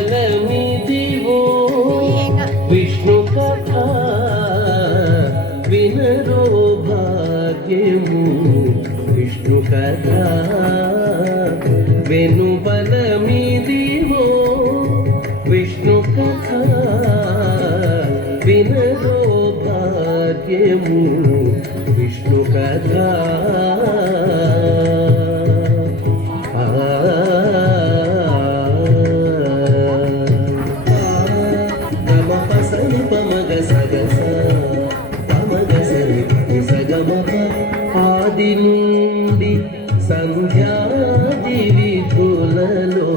వెనుబలమిదివో విష్ణు కథ వినరో భాగ్యము విష్ణు కథ వెనుబలమిదివో విష్ణు కథ వినరో భాగ్యము విష్ణు కథ ఆది నుండి సంధ్యాది విధులలో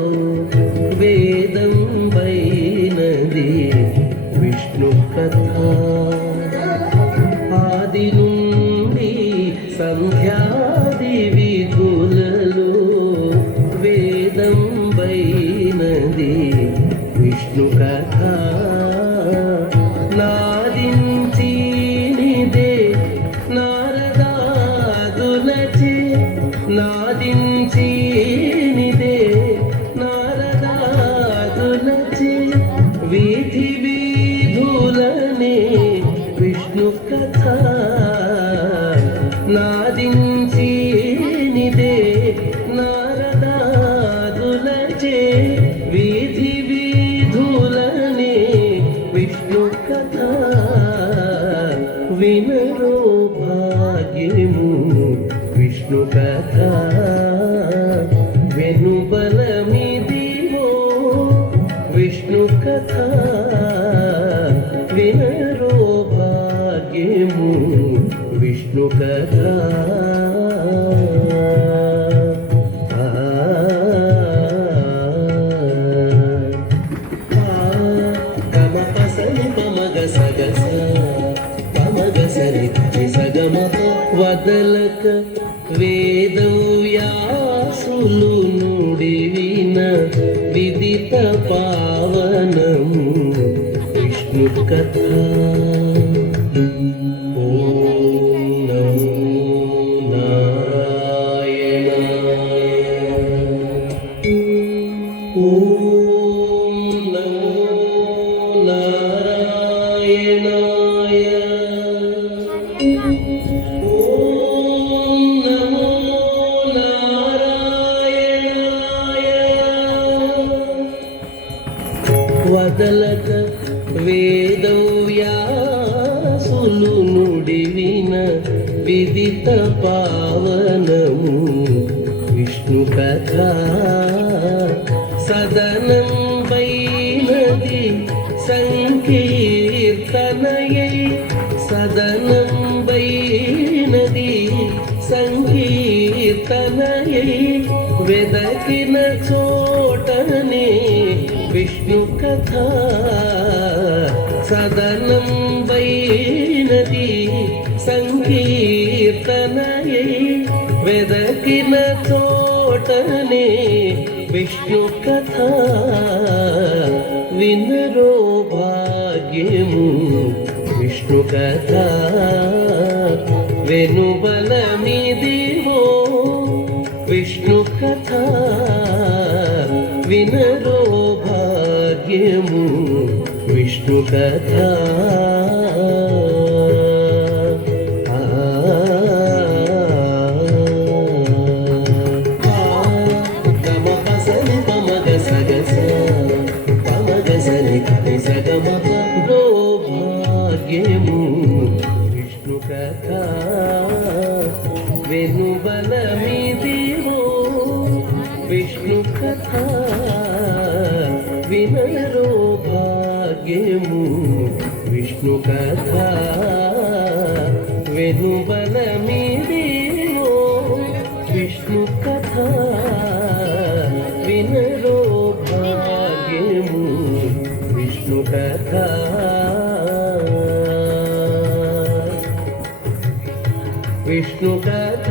వేదం వైనది విష్ణు కథ ఆది నుండి సంధ్యాది విధులలో వేదం వైనది విష్ణు కథ నాదించినిదే నారదాదులచే వీధి వీధులనే విష్ణు కథ నాదించినిదే నారదాదులచే వీధి వీధులనే విష్ణు కథ వినరో భాగ్యము విష్ణు కథ వెనుబలమిదివో విష్ణు కథ వినరో భాగ్యము విష్ణు కథ వదలక వేదం వ్యాసులు నుడివిన విదిత పావనము విష్ణు కథ ఓం నమో నారాయణాయ ఓం నమో నారాయణాయ వదలక వేదం వ్యాసులు నుడివిన విదిత పావనము విష్ణు కథ సదనం వైనది సంకీర్తనయై సదనం వైనది సంకీర్తనయై వెదకిన చోటనే విష్ణు కథ సదనం వైనది సంకీర్తనయై వెదకిన చోటనే విష్ణు కథ వినరో భాగ్యము విష్ణు కథ వెనుబలమిదివో విష్ణు కథ వినరో భాగ్యము విష్ణు కథ భాగ్యము విష్ణు కథ వెనుబలమిదివో విష్ణు కథ వినరో భాగ్యము విష్ణు కథ వెనుబలమిదివో విష్ణు కథ వినరో భాగ్యము విష్ణు కథ విష్ణు కథ